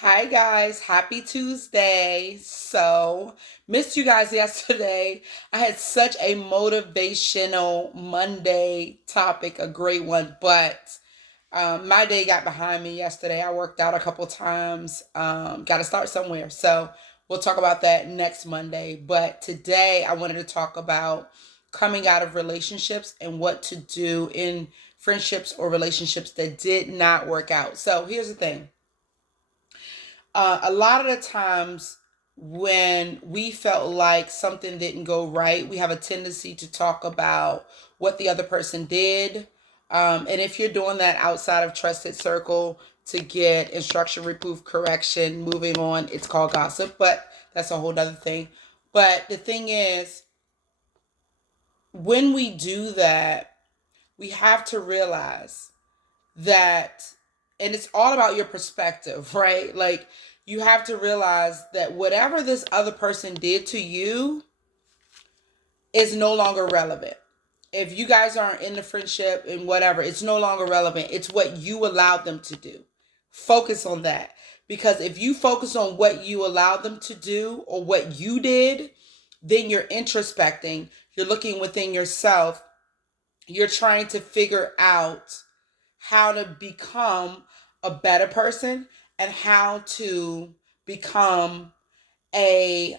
Hi guys, happy Tuesday. Missed you guys yesterday. I had such a motivational Monday topic, a great one, but my day got behind me yesterday. I worked out a couple times. Got to start somewhere. So we'll talk about that next Monday. But today I wanted to talk about coming out of relationships and what to do in friendships or relationships that did not work out. So here's the thing. A lot of the times when we felt like something didn't go right, we have a tendency to talk about what the other person did. And if you're doing that outside of trusted circle to get instruction, reproof, correction, moving on, it's called gossip, but that's a whole other thing. But the thing is, when we do that, we have to realize that, and it's all about your perspective, right? Like, you have to realize that whatever this other person did to you is no longer relevant. If you guys aren't in the friendship and whatever, it's no longer relevant. It's what you allowed them to do. Focus on that. Because if you focus on what you allowed them to do or what you did, then you're introspecting. You're looking within yourself. You're trying to figure out how to become a better person and how to become a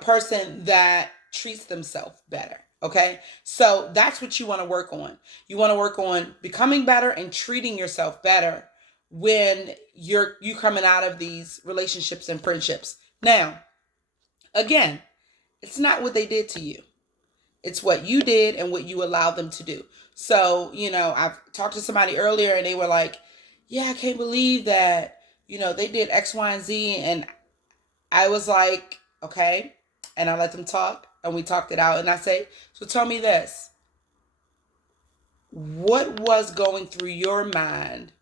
person that treats themselves better. Okay, so that's what you want to work on. You want to work on becoming better and treating yourself better when you coming out of these relationships and friendships. Now, again, it's not what they did to you. It's what you did and what you allowed them to do. So, I've talked to somebody earlier and they were like, yeah, I can't believe that, they did X, Y, and Z. And I was like, okay. And I let them talk and we talked it out. And I say, so tell me this. What was going through your mind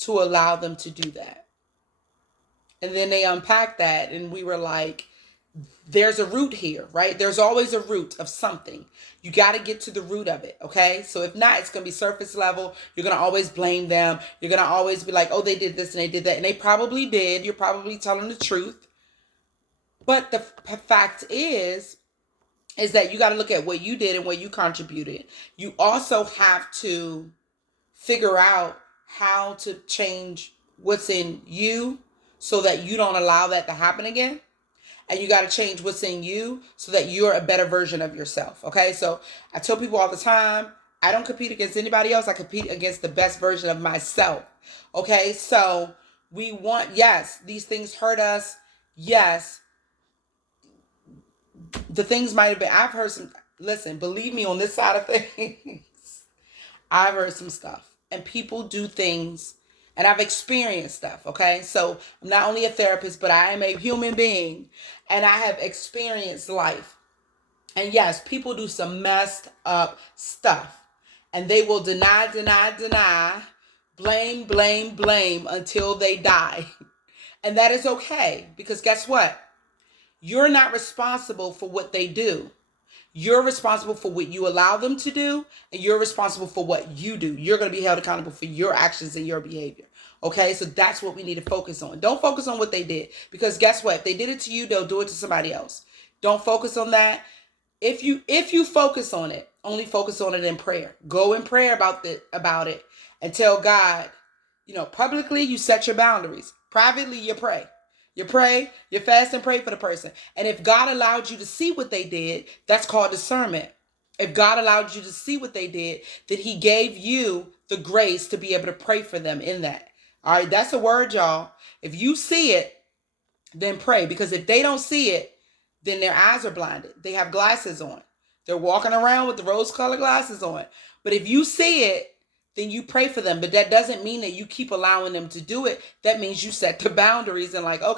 to allow them to do that? And then they unpacked that and we were like, there's a root here, right? There's always a root of something. You got to get to the root of it, okay? So if not, it's going to be surface level. You're going to always blame them. You're going to always be like, oh, they did this and they did that. And they probably did. You're probably telling the truth. But the fact is that you got to look at what you did and what you contributed. You also have to figure out how to change what's in you so that you don't allow that to happen again. And you got to change what's in you so that you're a better version of yourself. Okay. So I tell people all the time, I don't compete against anybody else. I compete against the best version of myself. Okay. So we want, yes, these things hurt us. Yes. The things might have been, I've heard some, listen, believe me on this side of things, I've heard some stuff and people do things and I've experienced stuff, okay? So I'm not only a therapist, but I am a human being and I have experienced life. And yes, people do some messed up stuff and they will deny, blame until they die. And that is okay because guess what? You're not responsible for what they do. You're responsible for what you allow them to do, and you're responsible for what you do. You're going to be held accountable for your actions and your behavior. Okay, so that's what we need to focus on. Don't focus on what they did, because guess what? If they did it to you, they'll do it to somebody else. Don't focus on that. If you focus on it, only focus on it in prayer. Go in prayer about it, and tell God. Publicly you set your boundaries. Privately you pray. You pray, you fast and pray for the person. And if God allowed you to see what they did, that's called discernment. If God allowed you to see what they did, then he gave you the grace to be able to pray for them in that. All right, that's a word, y'all. If you see it, then pray. Because if they don't see it, then their eyes are blinded. They have glasses on. They're walking around with the rose-colored glasses on. But if you see it, then you pray for them. But that doesn't mean that you keep allowing them to do it. That means you set the boundaries and like, okay,